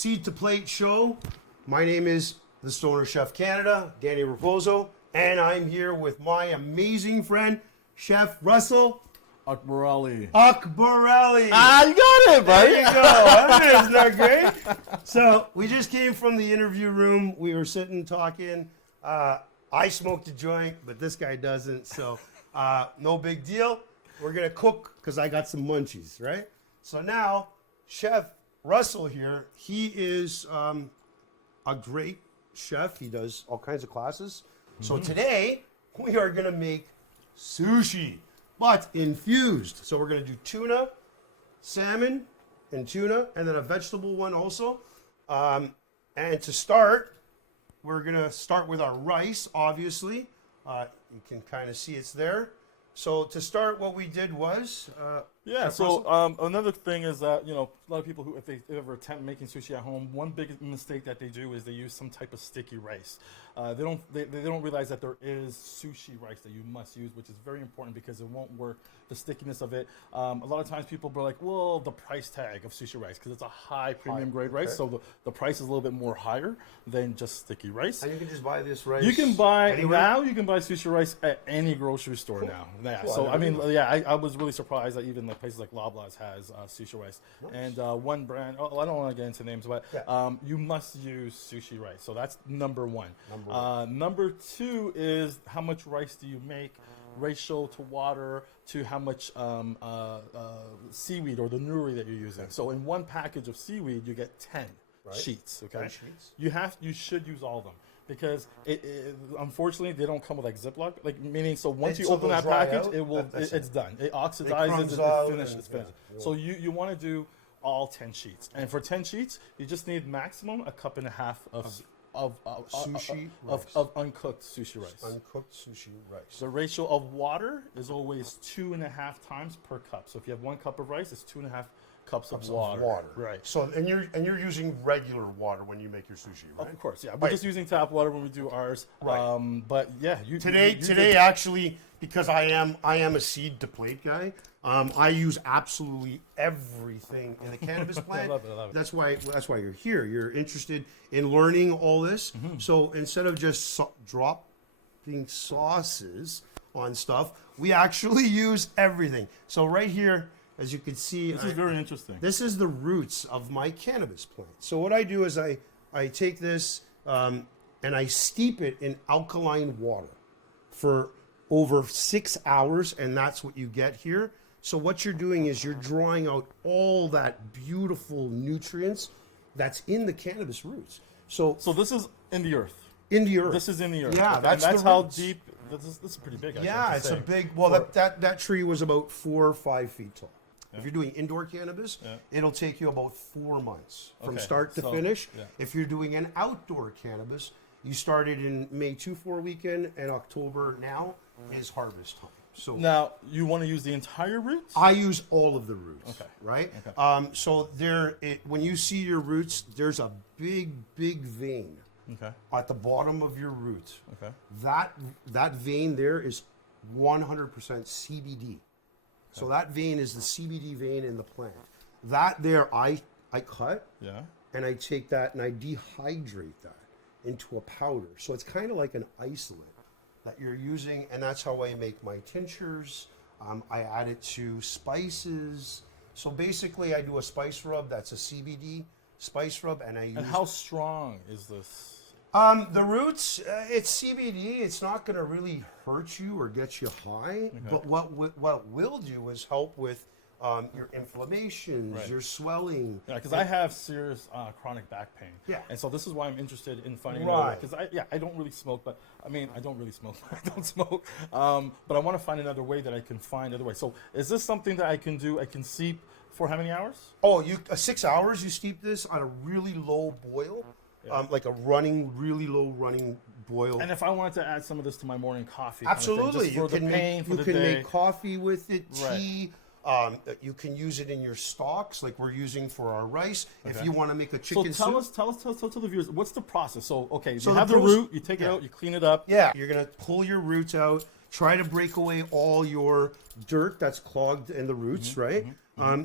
Seed to Plate show. My name is the Stoner Chef Canada, Danny Raposo, and I'm here with my amazing friend, Chef Russell Auckbaraullee. Auckbaraullee. Ah, you got it, buddy. There you go. Isn't that great? So we just came from the interview room. We were sitting talking. I smoked a joint, but this guy doesn't. So no big deal. We're gonna cook because I got some munchies, right? So now, Chef Russell here, he is a great chef. He does all kinds of classes. So today, we are going to make sushi, but infused. So we're going to do tuna, salmon, and tuna, and then a vegetable one also. And to start, we're going to start with our rice, obviously. You can kind of see it's there. So to start, what we did was... another thing is that, a lot of people who, if they ever attempt making sushi at home, one big mistake that they do is they use some type of sticky rice. They don't realize that there is sushi rice that you must use, which is very important because it won't work, the stickiness of it. A lot of times people are like, well, the price tag of sushi rice, because it's a high premium grade rice, so the price is a little bit more higher than just sticky rice. And you can just buy this rice. You can buy anywhere? You can buy sushi rice at any grocery store now. Yeah. Cool. So I was really surprised that even places like Loblaws has sushi rice. Nice. And one brand. I don't want to get into names, but you must use sushi rice. So that's number one. Number two is how much rice do you make? Ratio to water to how much seaweed or the nuri that you're using. So in one package of seaweed, you get 10 sheets. Okay, 10 sheets. You should use all of them. Because unfortunately they don't come with like Ziploc, meaning so once you open that package, it's done. It oxidizes, it's finished. So you want to do all 10 sheets, and for 10 sheets you just need maximum a cup and a half of sushi of uncooked sushi rice. Uncooked sushi rice. The ratio of water is always 2.5 times per cup. So if you have 1 cup of rice, it's 2.5 cups of water. Right. So and you're using regular water when you make your sushi, right? Of course, yeah. We're just using tap water when we do ours. Right. But yeah, today actually, because I am a seed to plate guy, I use absolutely everything in the cannabis plant. I love it. That's why you're here. You're interested in learning all this. Mm-hmm. So instead of just dropping sauces on stuff, we actually use everything. So right here, as you can see, this is very interesting. This is the roots of my cannabis plant. So what I do is I take this and I steep it in alkaline water for over 6 hours, and that's what you get here. So what you're doing is you're drawing out all that beautiful nutrients that's in the cannabis roots. So this is in the earth. In the earth. This is in the earth. Yeah, that's how deep. This is pretty big. Yeah, it's a big. Well, that tree was about 4 or 5 feet tall. Yeah. If you're doing indoor cannabis, it'll take you about 4 months from start to finish. Yeah. If you're doing an outdoor cannabis, you started in May 2-4 weekend, and October now is harvest time. So now you want to use the entire roots? I use all of the roots. Okay. Right. Okay. So when you see your roots, there's a big vein. Okay. At the bottom of your root. Okay. That vein there is 100% CBD. So that vein is the CBD vein in the plant. That there I cut, and I take that and I dehydrate that into a powder. So it's kind of like an isolate that you're using, and that's how I make my tinctures. I add it to spices. So basically I do a spice rub that's a CBD spice rub, and I use... And how strong is this? The roots, it's CBD. It's not going to really hurt you or get you high. Okay. But what it will do is help with your inflammations, your swelling. Yeah, because I have serious chronic back pain. Yeah. And so this is why I'm interested in finding another way. Because I don't really smoke, but I don't smoke. But I want to find another way that I can find other way. So is this something that I can do? I can steep for how many hours? Oh, 6 hours. You steep this on a really low boil. Yeah. Like a really low running boil. And if I wanted to add some of this to my morning coffee, absolutely, you can make coffee with it, tea. You can use it in your stocks, like we're using for our rice. Okay. If you want to make a chicken soup. Tell the viewers, what's the process? So you have the root, you take it out, you clean it up. Yeah, you're gonna pull your roots out. Try to break away all your dirt that's clogged in the roots, right?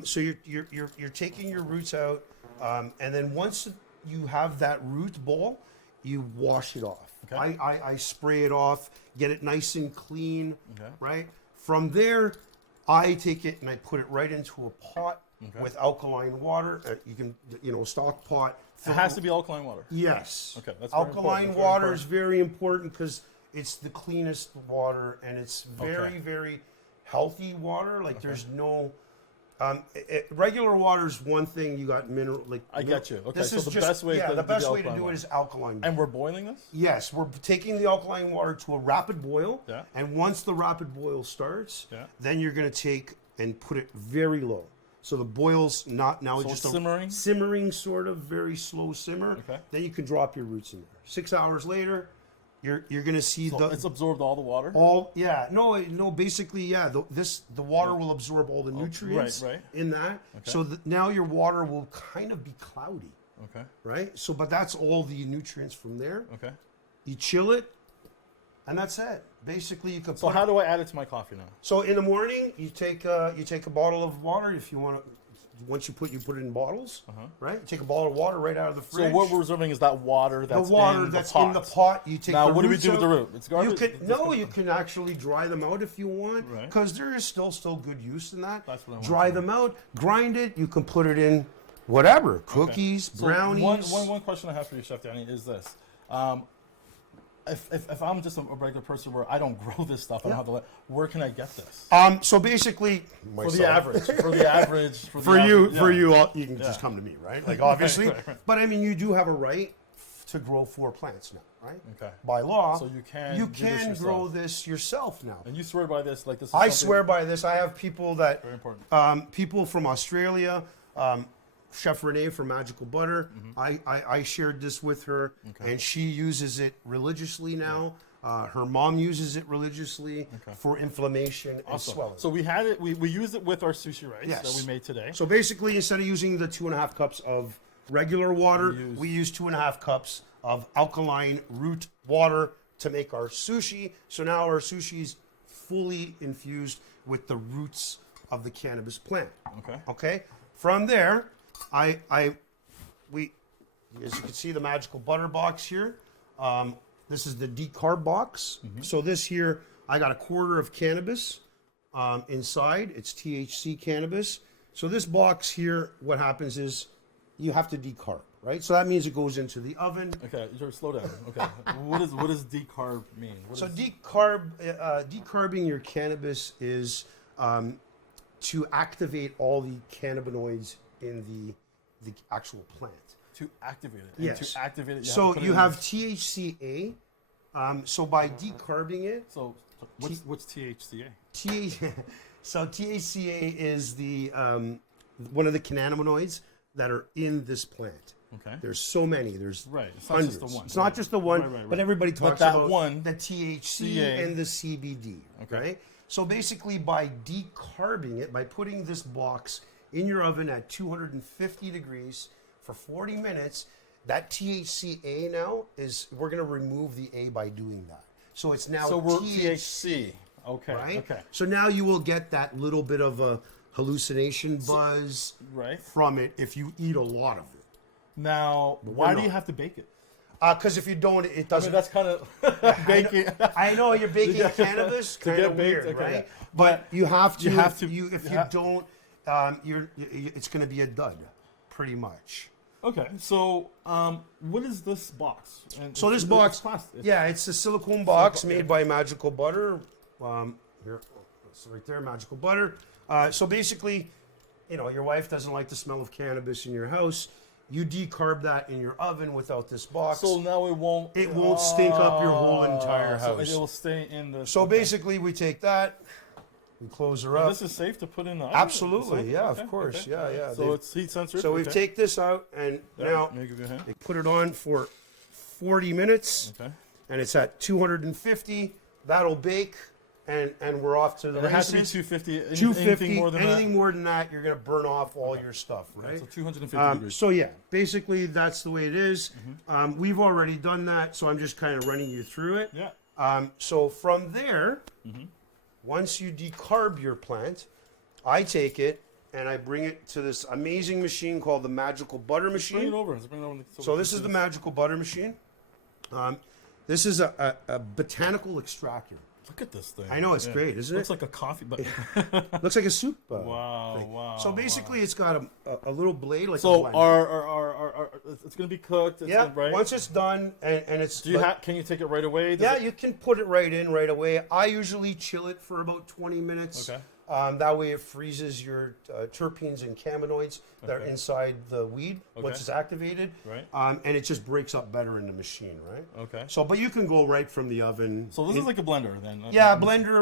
So you're taking your roots out, and then once you have that root ball, you wash it off. Okay. I spray it off, get it nice and clean, Okay. right? From there, I take it and I put it right into a pot with alkaline water. You can, stock pot. It has to be alkaline water. Yes. Okay, that's very alkaline important. water is very important because it's the cleanest water and it's very, Okay. very healthy water. Like there's no regular water is one thing. You got mineral. Like I get you. Okay, This so is the just, best way to the do best the way to alkaline do it water. is alkaline. And we're boiling this? Yes, we're taking the alkaline water to a rapid boil. Yeah. And once the rapid boil starts, Yeah. then you're going to take and put it very low. So the boil's not now So just it's simmering? simmering sort of very slow simmer. Okay. Then you can drop your roots in there. 6 hours later, you're going to see So it's absorbed all the water? basically the water will absorb all the nutrients right. in that. Okay. So now your water will kind of be cloudy, Okay. right? So but that's all the nutrients from there. Okay. You chill it, and that's it. Basically, you can. So how do I add it to my coffee now? So in the morning, you take a bottle of water if you want to. Once you put it in bottles, right? You take a bottle of water right out of the fridge. So what we're reserving is that water that's the water in that's the pot. in the pot. You take Now, the what do we roots do with the out. root? It's garbage? You can actually dry them out if you want, Right. because there is still good use in that. That's what I want Dry to them out, grind it. You can put it in whatever cookies, So brownies. One question I have for you, Chef Danny, is this. If I'm just a regular person where I don't grow this stuff, I don't have to. Where can I get this? So basically, For the average. For you, yeah. you can just come to me, right? Like obviously, right. but I mean, you do have a right to grow 4 plants now, right? Okay. By law, So you can you do this can grow yourself. this yourself now. And you swear by this, like this is I something swear by this. I have people that very important. people from Australia. Chef Renee from Magical Butter. I shared this with her, and she uses it religiously now. Her mom uses it religiously for inflammation and swelling. So we had it. We used it with our sushi rice Yes. that we made today. So basically, instead of using the 2.5 cups of regular water, we use 2.5 cups of alkaline root water to make our sushi. So now our sushi's fully infused with the roots of the cannabis plant. Okay. Okay. From there, we, as you can see, the magical butter box here. This is the decarb box. So this here, I got a quarter of cannabis inside. It's THC cannabis. So this box here, what happens is you have to decarb, right? So that means it goes into the oven. Okay, slow down. Okay, what does decarb mean? Decarbing your cannabis is to activate all the cannabinoids in the actual plant. To activate it. Yes. And to activate it, So you have THCA. So by decarbing it, So what's THCA? so THCA is the one of the cannabinoids that are in this plant. Okay. There's so many. There's Right. It's not hundreds. just the one. It's not just the one, Right. but everybody talks that about one, the THC CA. and the CBD. Okay. Right. So basically, by decarbing it, by putting this box in your oven at 250 degrees for 40 minutes, that THCA now we're going to remove the A by doing that. So it's now So we're THC. Okay. Right? Okay. So now you will get that little bit of a hallucination buzz Right. from it if you eat a lot of it. Now, why do not. you have to bake it? Because if you don't, it I mean, doesn't. that's kind of baking. I know you're baking cannabis, kind get of baked, weird, okay, right? yeah. But you have to. You have to- If you you have- don't, it's going to be a dud, pretty much. Okay, so what is this box? And So this it's box, plastic. yeah, it's a silicone box Silicone, made by Magical Butter. Here, it's right there, Magical Butter. So basically, your wife doesn't like the smell of cannabis in your house. You decarb that in your oven without this box. So now it won't. It won't stink up your whole entire So house. it will stay in the. So basically, we take that, we close her up. This is safe to put in the oven? Absolutely, yeah, Okay, of course, okay. yeah. So it's heat sensitive. So we okay. take this out, and now Let me give you a hand. they put it on for 40 minutes, Okay. and it's at 250. That'll bake, and we're off to the And it has to be races. 250. 250. Anything more than anything more than that, you're gonna burn off all your stuff, that? right? So 250 degrees. So yeah, basically that's the way it is. Mm-hmm. We've already done that, so I'm just kind of running you through it. Yeah. So from there, Mm-hmm. once you decarb your plant, I take it and I bring it to this amazing machine called the Magical Butter Machine. Bring it over. Let's bring it over. So this is the Magical Butter Machine. This is a botanical extractor. Look at this thing. I know, it's great, isn't it? Looks like a coffee, but Looks like a soup. wow, thing. wow. So basically, it's got a little blade like a So blender. it's going to be cooked. It's Yeah, right? once it's done and it's... Can you take it right away? You can put it right in right away. I usually chill it for about 20 minutes. Okay. That way it freezes your terpenes and cannabinoids that are inside the weed once it's activated. Right. And it just breaks up better in the machine, right? Okay. So, but you can go right from the oven. So this is like a blender then? Yeah, blender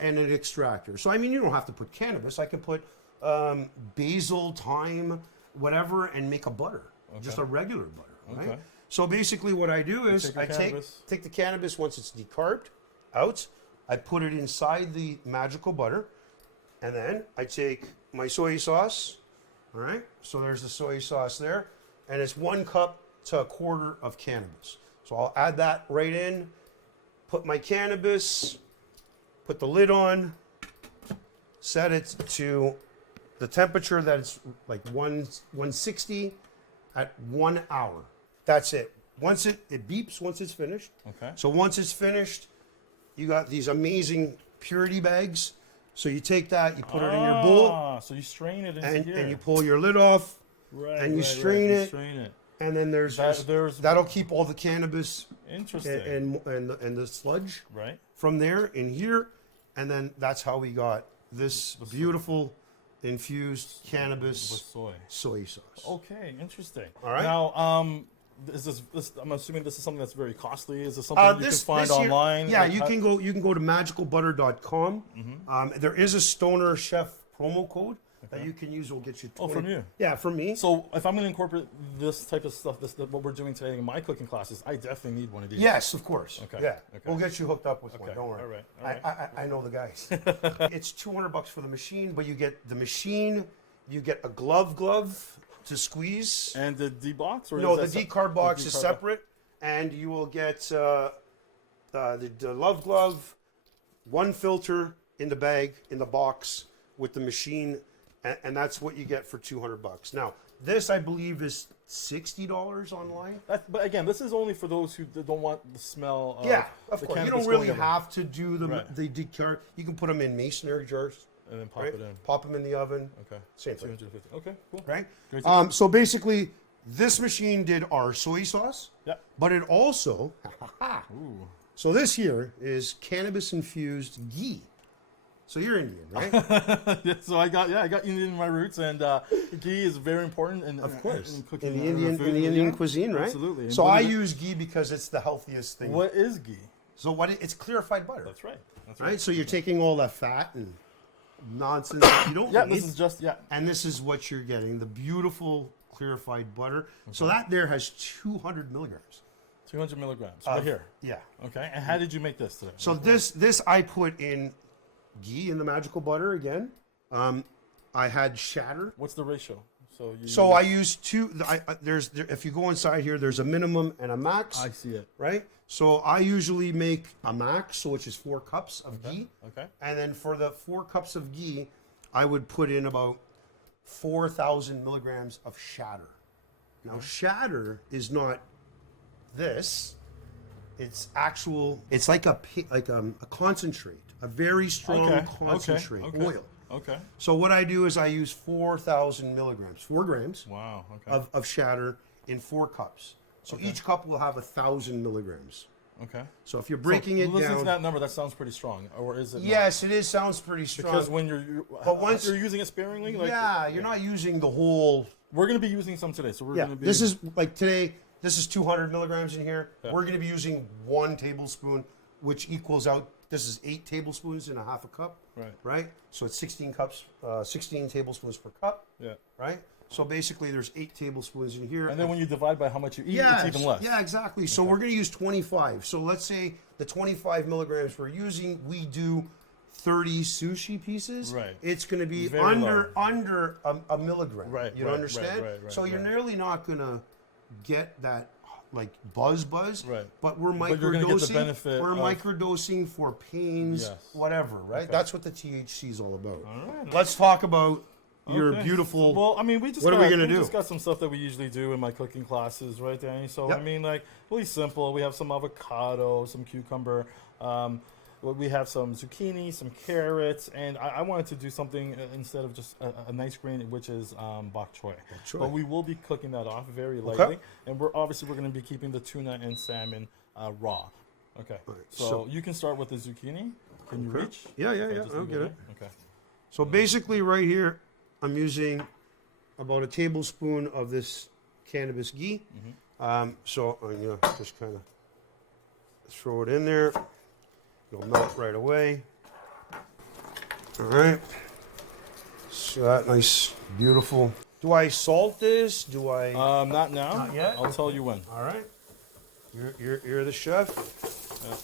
and an extractor. So, I mean, you don't have to put cannabis. I can put basil, thyme, whatever, and make a butter. Just a regular butter, right? Okay. So basically what I do is I take the cannabis once it's decarbed out. I put it inside the Magical Butter. And then I take my soy sauce, all right? So there's the soy sauce there. And it's 1 cup to a quarter of cannabis. So I'll add that right in, put my cannabis, put the lid on, set it to the temperature that it's like 160 at 1 hour. That's it. Once it beeps once it's finished. Okay. So once it's finished, you got these amazing purity bags. So you take that, you put it in your bowl. So you strain it into here. And you pull your lid off. Right, and you strain it. You strain it. And then that'll keep all the cannabis interesting and the sludge right from there in here. And then that's how we got this beautiful infused cannabis with soy sauce. Okay, interesting. All right. Now, is this? I'm assuming this is something that's very costly. Is this something you can find online? Yeah, you can go to magicalbutter.com. There is a Stoner Chef promo code that you can use. Will get you 20. from you? Yeah, from me. So if I'm going to incorporate this type of stuff, what we're doing today in my cooking classes, I definitely need one of these. Yes, of course. Okay. Yeah, okay. We'll get you hooked up with one. Don't worry. All right. I know the guys. It's $200 for the machine, but you get the machine, you get a glove to squeeze. And the D-box? No, the decarb box is separate, and you will get the love glove, 1 filter in the bag, in the box, with the machine, and that's what you get for $200. Now, this, I believe, is $60 online. But again, this is only for those who don't want the smell of of course. You don't really have to do the decarb. You can put them in masonry jars. And then pop it in. Pop them in the oven. Okay. Same thing. 250. Okay, cool. Right? So basically, this machine did our soy sauce. Yeah. But it also, so this here is cannabis infused ghee. So you're Indian, right? Yeah, so I got Indian in my roots, and ghee is very important in cooking. In the Indian cuisine, right? Absolutely. So I use ghee because it's the healthiest thing. What is ghee? So it's clarified butter. That's right. Right? So you're taking all that fat and nonsense that you don't need. This is just and this is what you're getting, the beautiful clarified butter. So that there has 200 milligrams. 200 milligrams right here. Yeah. Okay. And how did you make this today? So this I put in ghee in the Magical Butter again. I had shatter. What's the ratio? So I use two. If you go inside here, there's a minimum and a max. I see it. Right. So I usually make a max, so which is 4 cups of ghee. Okay. And then for the 4 cups of ghee, I would put in about 4,000 milligrams of shatter. Now shatter is not this. It's actual. It's like a concentrate, a very strong concentrate oil. Okay. So what I do is I use 4,000 milligrams, 4 grams. Wow. Okay. Of shatter in 4 cups. So each cup will have 1,000 milligrams. Okay. So if you're breaking it down, listen to that number, that sounds pretty strong, or is it? Yes, it is. Sounds pretty strong. Because when once you're using it sparingly, you're not using the whole. We're going to be using some today, so we're going to be. This is like today. This is 200 milligrams in here. Yeah. We're going to be using 1 tablespoon, which equals out. This is 8 tablespoons in a half a cup. Right. Right. So it's 16 cups, 16 tablespoons per cup. Yeah. Right. So basically, there's 8 tablespoons in here. And then when you divide by how much you eat, it's even less. Yeah, exactly. So we're going to use 25. So let's say the 25 milligrams we're using, we do 30 sushi pieces. Right. It's going to be Very under a milligram. Right. You understand? Right, so you're nearly not going to get that like buzz. Right. But we're microdosing. But you're going to get the benefit. We're microdosing for pains, whatever. Right. Okay. That's what the THC is all about. All right. Let's talk about your Okay. beautiful. Well, I mean, we just What are we gonna do? just got some stuff that we usually do in my cooking classes, right, Danny? So Yep. I mean, like really simple. We have some avocado, some cucumber. We have some zucchini, some carrots, and I wanted to do something instead of just a nice grain, which is bok choy. choy. But we will be cooking that off very lightly, and we're going to be keeping the tuna and salmon raw. Okay. Right, So you can start with the zucchini. Can you reach? Yeah. If I just I'll leave get it. there? Okay. So basically, right here, I'm using about a tablespoon of this cannabis ghee. So I'm gonna just kind of throw it in there. It'll melt right away. All right. So that nice, beautiful. Do I salt this? Do I? Not now. Not yet? I'll tell you when. All right. You're the chef. Yeah.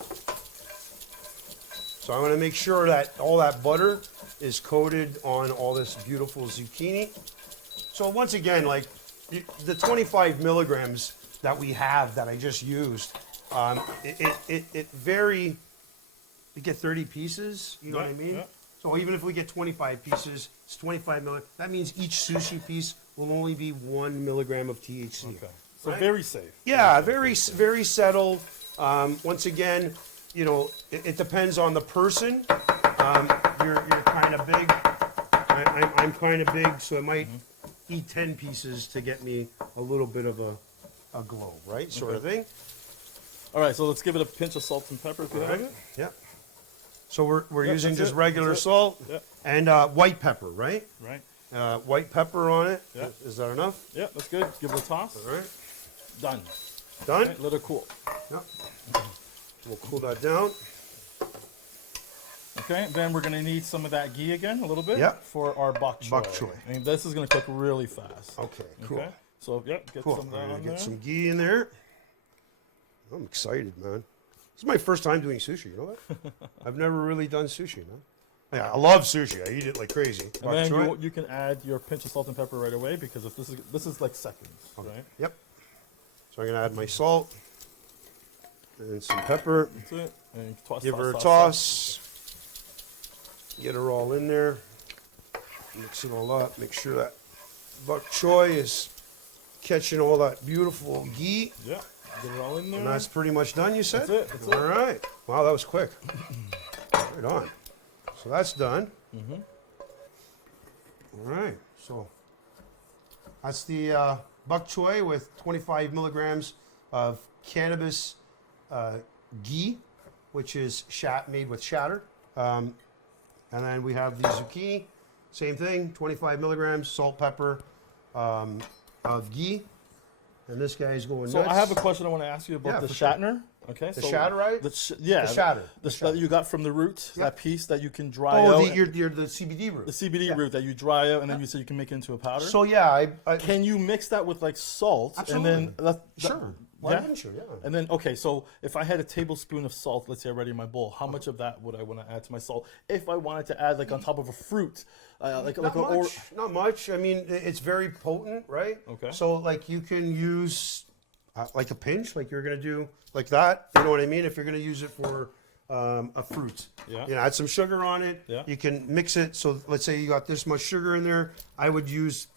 So I'm going to make sure that all that butter is coated on all this beautiful zucchini. So once again, like the 25 milligrams that we have that I just used, you get 30 pieces, you know what I mean? Yeah. So even if we get 25 pieces, it's 25 milligrams. That means each sushi piece will only be 1 milligram of THC. Okay. So Right? very safe. Yeah, very settled. Once again, you know, it depends on the person. You're kind of big. I'm kind of big, so I might eat 10 pieces to get me a little bit of a glow, right? Sort of thing. All right, so let's give it a pinch of salt and pepper if you have it. Yeah. So we're using that's just it, regular that's it. salt Yep. and white pepper, right? Right. White pepper on it. Yeah. Is that enough? Yeah, that's good. Give it a toss. All right. Done. Done? Okay, let it cool. Yep. We'll cool that down. Okay, then we're gonna need some of that ghee again, a little bit, Yeah. for our bok choy. Bok choy. And this is gonna cook really fast. Okay, cool. Okay. So get Cool. some of that I'm on gonna there. get some ghee in there. I'm excited, man. This is my first time doing sushi. You know what? I've never really done sushi, man. Yeah, I love sushi. I eat it like crazy. Bok And then choy. you can add your pinch of salt and pepper right away because if this is like seconds, right? Yep. So I'm gonna add my salt and some pepper. That's it. And toss, Give toss, her a toss, toss. Get her all in there. Mix it all up. Make sure that bok choy is catching all that beautiful ghee. Yeah. Get it all in there. And that's pretty much done, you said? That's it, that's it. All right. Wow, that was quick. Right on. So that's done. All right. So that's the bok choy with 25 milligrams of cannabis ghee, which is made with shatter. And then we have the zucchini. Same thing, 25 milligrams, salt, pepper of ghee. And this guy's going So nuts. I have a question I want to ask you about Yeah, the for sure. Shatner. Okay, The so shatter, right? The shatter. The shatter. That you got from the root, Yeah. that piece that you can dry Oh, out. the CBD root. The CBD root that you dry out, and then you say you can make it into a powder. So yeah, I can you mix that with like salt, Absolutely. and then sure. Why yeah? wouldn't you? Yeah. And then okay, so if I had a tablespoon of salt, let's say already in my bowl, how much of that would I want to add to my salt? If I wanted to add like on top of a fruit, like Not much. Not much. I mean, it's very potent, right? Okay. So like you can use like a pinch, like you're gonna do like that. You know what I mean? If you're gonna use it for a fruit, Yeah. you know, add some sugar on it. Yeah. You can mix it. So let's say you got this much sugar in there. I would use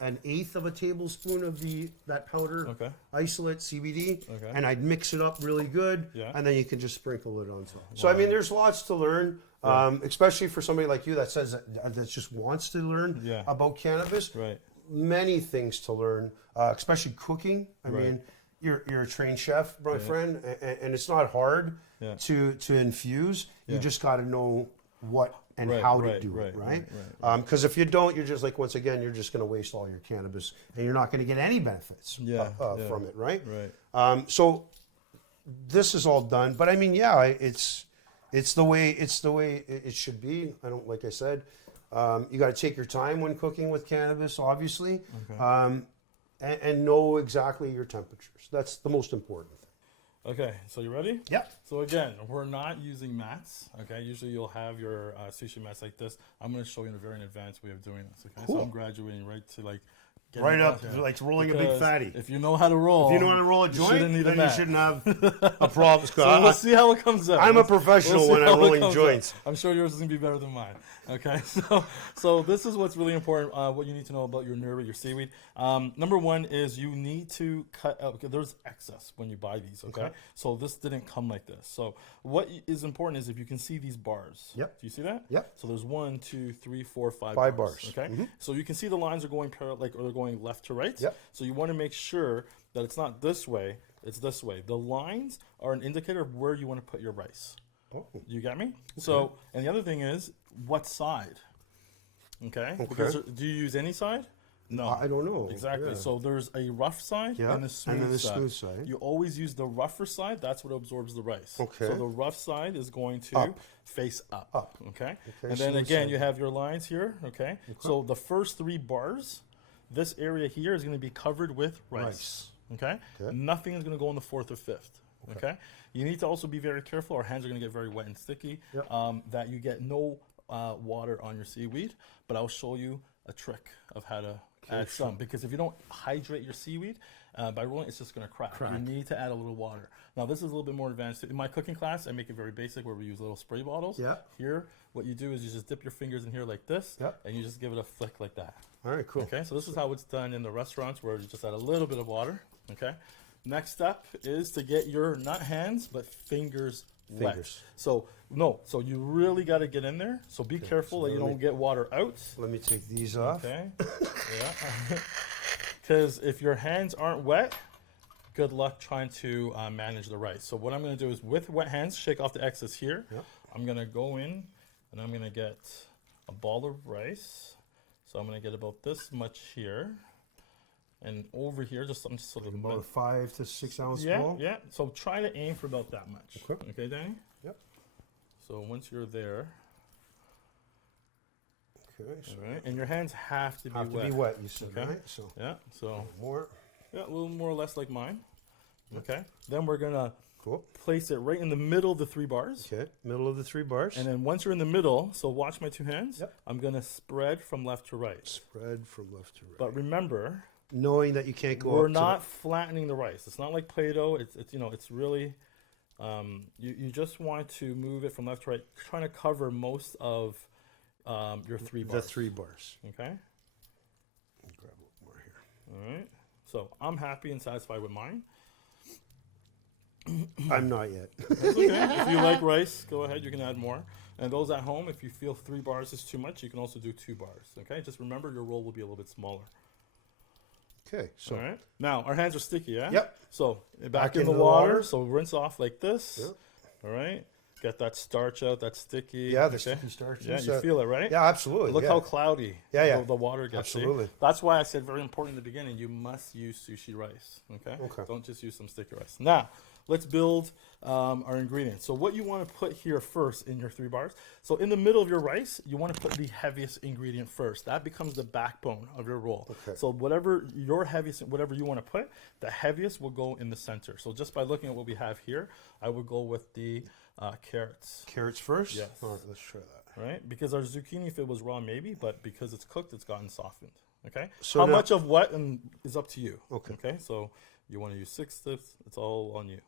an eighth of a tablespoon of that powder. Okay. Isolate CBD. Okay. And I'd mix it up really good. Yeah. And then you can just sprinkle it on top. So I mean, there's lots to learn. Especially for somebody like you that says that just wants to learn Yeah. about cannabis. Right. Many things to learn, especially cooking. I Right. mean, you're a trained chef, my friend, and it's not hard Yeah. to infuse. You Yeah. just got to know what and Right, how to right, do right, it, right? right, Because if you don't, you're just like, once again, you're just going to waste all your cannabis, and you're not going to get any benefits Yeah, yeah. from it, right? Right. So this is all done, but I mean, yeah, it's the way it should be. I don't, like I said, you got to take your time when cooking with cannabis, obviously, and know exactly your temperatures. That's the most important thing. Okay, so you ready? Yeah. So again, we're not using mats. Okay, usually you'll have your sushi mats like this. I'm going to show you in a very advanced way of doing this. Okay, Cool. so I'm graduating right to like getting Right up, across here. like rolling a big Because fatty. if you know how to roll, If you know how to roll a joint, shouldn't need a then you mat. shouldn't have a problem. So we'll see how it comes out. I'm a We'll professional see when I'm how it rolling comes joints. out. I'm sure yours is gonna be better than mine. Okay, so this is what's really important. What you need to know about your nori, your seaweed. Number one is you need to cut out because there's excess when you buy these. Okay, so this didn't come like this. So what is important is if you can see these bars. Yep. Do you see that? Yep. So there's 1, 2, 3, 4, 5 5 bars. bars. Okay. So you can see the lines are going parallel, like or they're going left to right. Yep. So you want to make sure that it's not this way. It's this way. The lines are an indicator of where you want to put your rice. Oh. You got me? So, and the other thing is, what side? Okay. Because do you use any side? No. I don't know. Exactly. Yeah. So there's a rough side Yeah, and a smooth then the side. smooth side. You always use the rougher side. That's what absorbs the rice. Okay. So the rough side is going to Up. face up. Up. Okay. Okay, And then smooth again, side. you have your lines here. Okay. So the first 3 bars, this area here is going to be covered with rice. Okay? Nothing is going to go in the 4th or 5th. Okay. You need to also be very careful. Our hands are going to get very wet and sticky. Yep. That you get no water on your seaweed. But I'll show you a trick of how to add some. Because if you don't hydrate your seaweed by rolling, it's just going to crack. You need to add a little water. Now this is a little bit more advanced. In my cooking class, I make it very basic where we use little spray bottles. Yeah. Here, what you do is you just dip your fingers in here like this, Yep. and you just give it a flick like that. All right, cool. Okay, so this is how it's done in the restaurants where you just add a little bit of water. Okay. Next step is to get your not hands but fingers wet. Fingers. So you really got to get in there. So be careful that you don't get water out. Let me take these off. Okay. Yeah. Because if your hands aren't wet, good luck trying to manage the rice. So what I'm going to do is with wet hands, shake off the excess here. Yep. I'm going to go in and I'm going to get a ball of rice. So I'm going to get about this much here. And over here, just something sort of About a 5 to 6 ounce yeah, bowl. yeah. So try to aim for about that much. Okay, Danny? Yep. So once you're there, Okay. So all right, and your hands have to be have wet. to be wet, you said, Okay. right? So Yeah, so more. yeah, a little more or less like mine. Okay. Then we're gonna Cool. place it right in the middle of the 3 bars. Okay. Middle of the 3 bars. And then once you're in the middle, so watch my 2 hands. Yep. I'm gonna spread from left to right. Spread from left to right. But remember, Knowing that you can't go we're up not flattening the rice. It's not like Play-Doh. It's you know, it's really you just want to move it from left to right, trying to cover most of your 3 the bars. 3 bars. Okay. I'll grab a little more here. All right. So I'm happy and satisfied with mine. I'm not yet. That's okay. If you like rice, go ahead. You can add more. And those at home, if you feel 3 bars is too much, you can also do 2 bars. Okay. Just remember your roll will be a little bit smaller. Okay. So All right. Now our hands are sticky. Yeah. Yep. So back Back in into the the water. water. So rinse off like this. Yep. All right. Get that starch out. That's sticky. yeah, the okay? sticky starches. Yeah, you feel it, right? Yeah, absolutely. Look yeah. how cloudy Yeah. the water gets. see? Absolutely. That's why I said very important in the beginning, you must use sushi rice. Okay? Okay. Don't just use some sticky rice. Now, let's build our ingredients. So what you want to put here first in your 3 bars. So in the middle of your rice, you want to put the heaviest ingredient first. That becomes the backbone of your roll. Okay. So whatever your heaviest, whatever you want to put, the heaviest will go in the center. So just by looking at what we have here, I would go with the carrots. Carrots first? Yes. All right, let's try that. Right? Because our zucchini, if it was raw, maybe, but because it's cooked, it's gotten softened. Okay? So How now- much of what is up to you. Okay. Okay? So you want to use 6/5, it's all on you.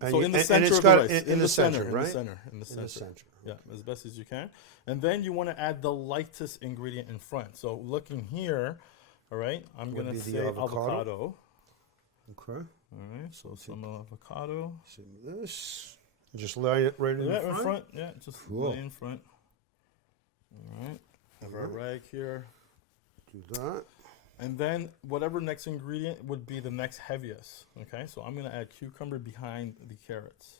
And So you- in the and center it's of the got rice, in the center, right? in the center. In the center. Yeah, as best as you can. And then you want to add the lightest ingredient in front. So looking here, all right, I'm Would going be to the say avocado. avocado. Okay. All right, so some avocado. Some of this. Just lay it right in Yeah, the in front. front. Yeah, just Cool. lay in front. All right, have our rag here. Do that. And then whatever next ingredient would be the next heaviest. Okay, so I'm going to add cucumber behind the carrots.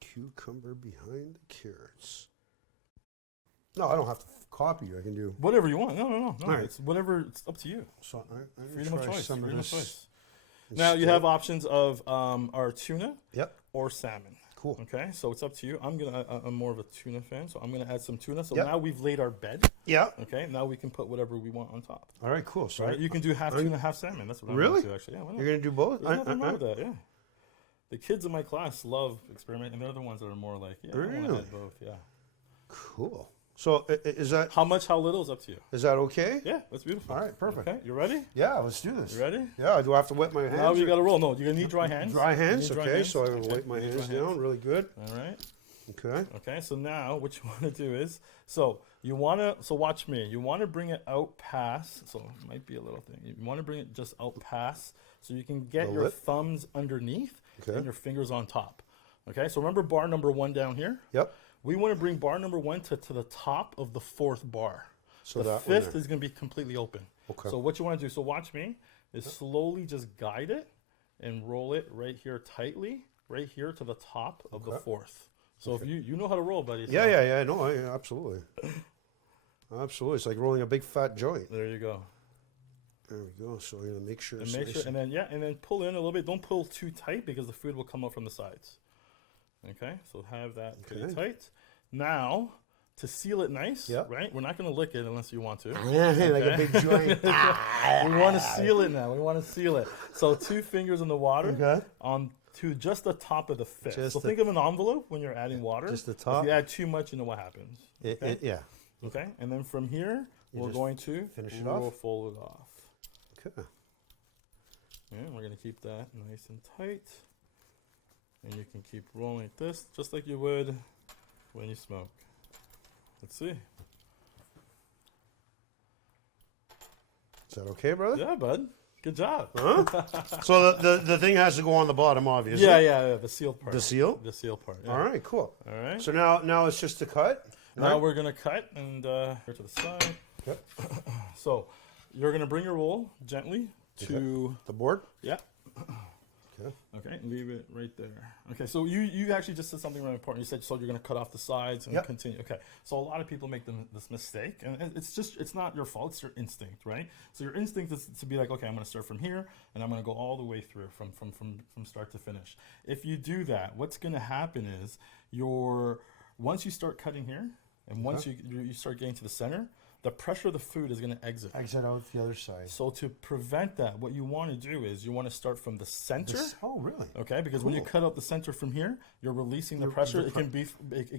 Cucumber behind the carrots. No, I don't have to copy you. I can do. Whatever you want. No. All right. It's whatever. It's up to you. So I'm Freedom of choice. some Freedom of of this. choice. Now you have options of our tuna Yep. or salmon. Cool. Okay, so it's up to you. I'm more of a tuna fan, so I'm gonna add some tuna. So Yep. now we've laid our bed. Yeah. Okay, now we can put whatever we want on top. All right. Cool. So Right? You can do half tuna, half salmon. That's what I'm Really? gonna do actually. Yeah, why not? you're gonna do both? There's nothing wrong with that. Yeah. The kids in my class love experimenting. They're the ones that are more like, yeah, I want to Really? add both. Yeah. Cool. So is that How much, how little is up to you. is that okay? Yeah, that's beautiful. All right, perfect. Okay, you ready? Yeah, let's do this. You ready? Yeah, do I have to wet my hands? Now you or- got to roll. No, you're gonna need dry hands. Dry hands, You need dry okay. hands. So I'm gonna Okay, wipe my you need hands dry down, really good. All right. Okay. Okay. So now what you want to do is, so you want to, so watch me. You want to bring it out past. So it might be a little thing. You want to bring it just out past, so you can get The your lip? thumbs underneath Okay. and your fingers on top. Okay. So remember bar number 1 down here. Yep. We want to bring bar number 1 to the top of the 4th bar. So The that one 5th there. is going to be completely open. Okay. So what you want to do, so watch me, is slowly just guide it and roll it right here tightly, right here to the top of the 4th. So if you know how to roll, buddy. So Yeah. No, absolutely. Absolutely. It's like rolling a big fat joint. There you go. There we go. So I'm gonna make sure. And it's make nice sure, and then pull in a little bit. Don't pull too tight because the food will come out from the sides. Okay, so have that pretty Okay. tight. Now, to seal it nice, Yep. right? We're not going to lick it unless you want to. Yeah, like a big joint. We want to seal it now. We want to seal it. So 2 fingers in the water Okay. on to just the top of the fist. Just So the- think of an envelope when you're adding water. Just the top. If you add too much, you know what happens. Yeah. Okay, and then from here, we're just going to finish it off? fold it off. Okay. And we're going to keep that nice and tight. And you can keep rolling like this, just like you would when you smoke. Let's see. Is that okay, brother? Yeah, bud. Good job. So the thing has to go on the bottom, obviously. Yeah, the seal part. The seal? The seal part. Yeah. All right, cool. All right. So now it's just to cut. Now right? we're going to cut and here to the side. Yep. So you're going to bring your roll gently to, The board. yeah. Okay. Okay, leave it right there. Okay, so you actually just said something really important. You said, so you're going to cut off the sides and Yep. continue. Okay, so a lot of people make this mistake, and it's not your fault, it's your instinct, right? So your instinct is to be like, okay, I'm going to start from here, and I'm going to go all the way through from start to finish. If you do that, what's going to happen is once you start cutting here, and once you start getting to the center, the pressure of the food is going to exit. Exit out the other side. So to prevent that, what you want to do is you want to start from the center. Oh, really? Okay, because when you cut out the center from here, you're releasing the pressure. It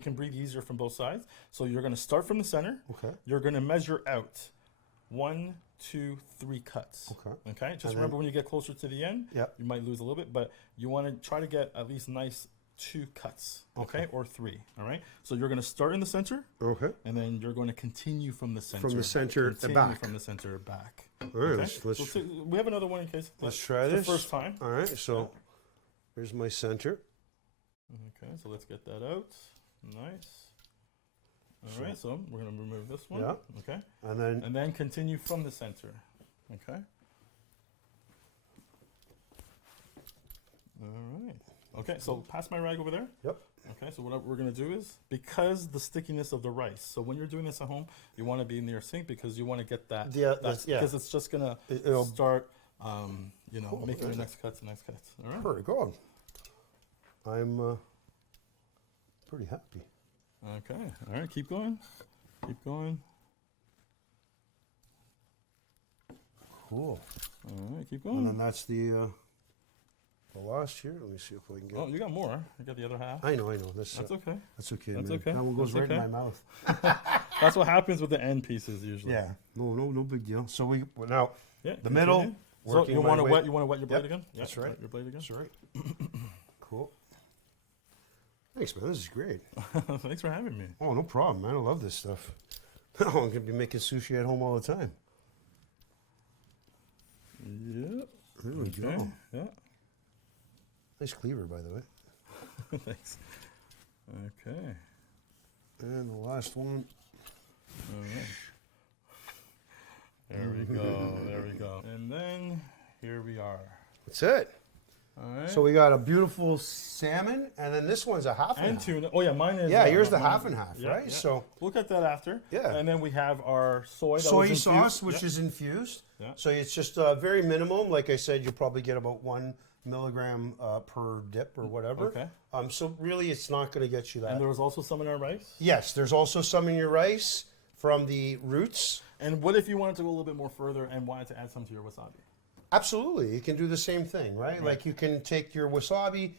can breathe easier from both sides. So you're going to start from the center. Okay. You're going to measure out 1, 2, 3 cuts. Okay. Okay. Just remember when you get closer to the end, Yep. you might lose a little bit, but you want to try to get at least nice 2 cuts. Okay, or 3. All right. So you're going to start in the center. Okay. And then you're going to continue from the center. From the center to Continue back. From the center back. All right. Okay? Let's So we have another one in case. let's try it's this. The first time. All right. So here's my center. Okay, so let's get that out. Nice. All right, so we're going to remove this one. Yeah. Okay. And then And then continue from the center. Okay. All right. Okay, so pass my rag over there. yep. Okay, so what we're going to do is, because the stickiness of the rice, so when you're doing this at home, you want to be near your sink because you want to get that, Yeah, yeah. because it's just going to It'll- start, making okay. the next cuts. All right? Pretty good. I'm pretty happy. Okay, all right, keep going. Keep going. Cool. All right, keep And going. then that's the last here. Let me see if I can get. Oh, you got more. You got the other half. I know. That's That's okay. That's okay, That's man. okay. That one goes That's right in okay. my mouth. That's what happens with the end pieces usually. Yeah. No big deal. So we now Yeah. the middle. continue. So working you my want to way- wet? You want to wet your blade Yep, again? Yeah, that's right. wet your blade again. That's right. Cool. Thanks, man. This is great. Thanks for having me. Oh, no problem, man. I love this stuff. I'm gonna be making sushi at home all the time. Yep. There we Okay. go. Yeah. Nice cleaver, by the way. Thanks. Okay. And the last one. All right. There we go. There we go. And then here we are. That's it. All right. So we got a beautiful salmon, and then this one's a half and half. tuna. Oh yeah, mine is. Yeah, yours the mine- half and half, yeah, right? yeah. So We'll get that after. Yeah. And then we have our soy. That soy was infused. sauce, which Yeah. is infused. Yeah. So it's just very minimum. Like I said, you'll probably get about 1 milligram per dip or whatever. Okay. So really, it's not going to get you that. And there was also some in our rice. Yes, there's also some in your rice from the roots. And what if you wanted to go a little bit more further and wanted to add some to your wasabi? Absolutely, you can do the same thing, right? Like you can take your wasabi,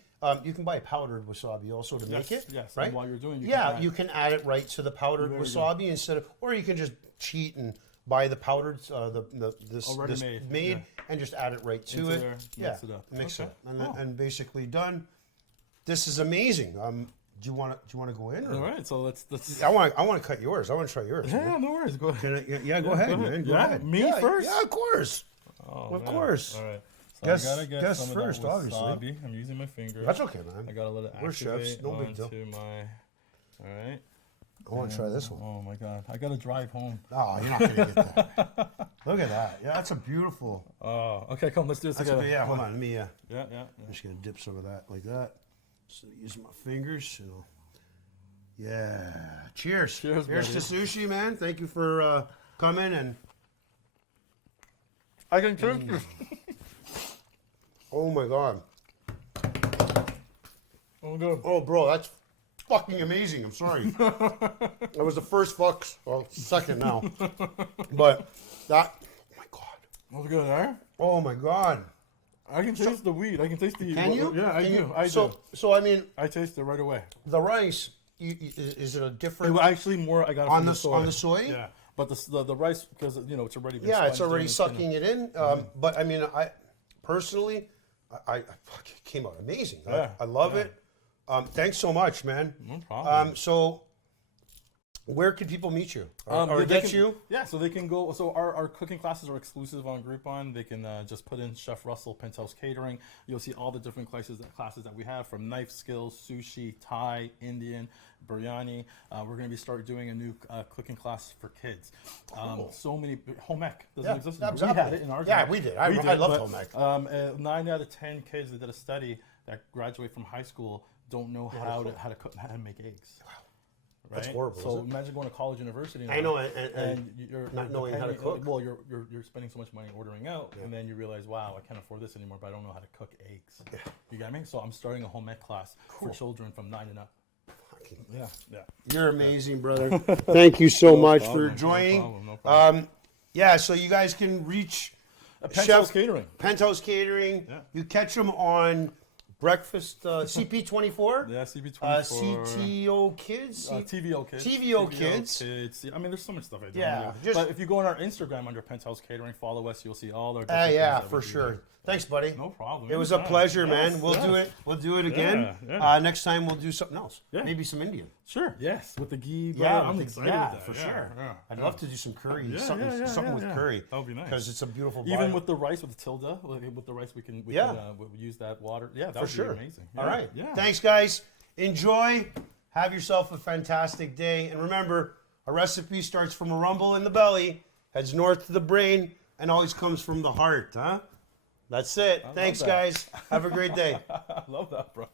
You can buy powdered wasabi also to make it. Yes. Right. And while you're doing, You can add it right to the powdered wasabi instead of, or you can just cheat and buy the powdered, this Already made, and just add it right to Into it. there, Yeah, mix it up. mix Okay. it, and basically done. This is amazing. Do you want to go in? Or? All right, so let's. I want to cut yours. I want to try yours. Yeah, no worries. Go ahead. Go ahead, man. Go ahead. Me first? Yeah, of course. Oh, Of man. course. All right. So Guess- I gotta get guess some first, of that obviously. wasabi. I'm using my finger. That's okay, man. I gotta let it We're activate chefs, no big deal. onto my. All right. I want to try this one. Oh my god, I gotta drive home. Oh, you're not gonna get that. Look at that. Yeah, that's a beautiful. Oh, okay, come, let's do this That's together. yeah, hold on. Let me. Yeah. I'm just gonna dip some of that like that. So using my fingers. Yeah. Cheers. Cheers, Here's to sushi, man. Thank you for coming and. I can taste this. Oh my god. Oh, good. Oh, bro, that's fucking amazing. I'm sorry. That was the first second now. But that. Oh my god. That was good, eh? Oh my god. I can taste the weed. I can taste the. Can you? Yeah, I Can do. you? I do. So I mean, I taste it right away. the rice. Is it a It different was actually more. I got it on from the soy. on the soy? Yeah, but the rice, because it's already been Yeah, it's sponged in, already gonna- sucking it in. But I mean, I personally, I fucking came out amazing. Yeah, I love it. Thanks so much, man. No problem. So, where can people meet you or they get can- you? Yeah, so they can go. So our cooking classes are exclusive on Groupon. They can just put in Chef Russell Penthouse Catering. You'll see all the different classes that we have, from knife skills, sushi, Thai, Indian, biryani. We're going to start doing a new cooking class for kids. So many home ec doesn't Yeah, exist. that's We had happening. it in our Yeah, class. we did. I love home ec. 9 out of 10 kids that did a study that graduate from high school don't know how to cook, how to make eggs. Right? That's horrible, So isn't it? imagine going to college, university. I know, now, and you're not knowing how to depending- cook. Well, you're spending so much money ordering out, and then you realize, wow, I can't afford this anymore, but I don't know how to cook eggs. You get me? So I'm starting a home ec class for children from 9 and up. Yeah. You're amazing, brother. Thank you so much problem, for no joining. problem, no problem. Yeah, so you guys can reach Penthouse Catering. Penthouse Catering. Yeah. You catch them on breakfast CP24. Yeah, CB24. CTO Kids. TVO Kids. TVO Kids. I mean, there's so much stuff I do. Yeah, But if you go on our Instagram under Penthouse Catering, follow us, you'll see all our different Yeah, things that for we do. sure. Thanks, buddy. No problem. It was a Anytime. pleasure, Yes, man. We'll yes. do it. We'll do it again. Yeah. Next time we'll do something else. Yeah. Maybe some Indian. Sure. Yes, with the ghee. Yeah, I'm with the- excited yeah, with that. for Yeah, sure. yeah, I'd yeah. love to do some curry. Yeah, something with yeah. curry. That would be nice. Because it's a beautiful. Even vibe. with the rice with the tilde, with the rice we can use that water. Yeah, that For would sure. be amazing. All Yeah, right. Yeah. Thanks, guys. Enjoy. Have yourself a fantastic day. And remember, a recipe starts from a rumble in the belly, heads north to the brain, and always comes from the heart. Huh? That's it. Thanks, that. guys. Have a great day. I love that, bro.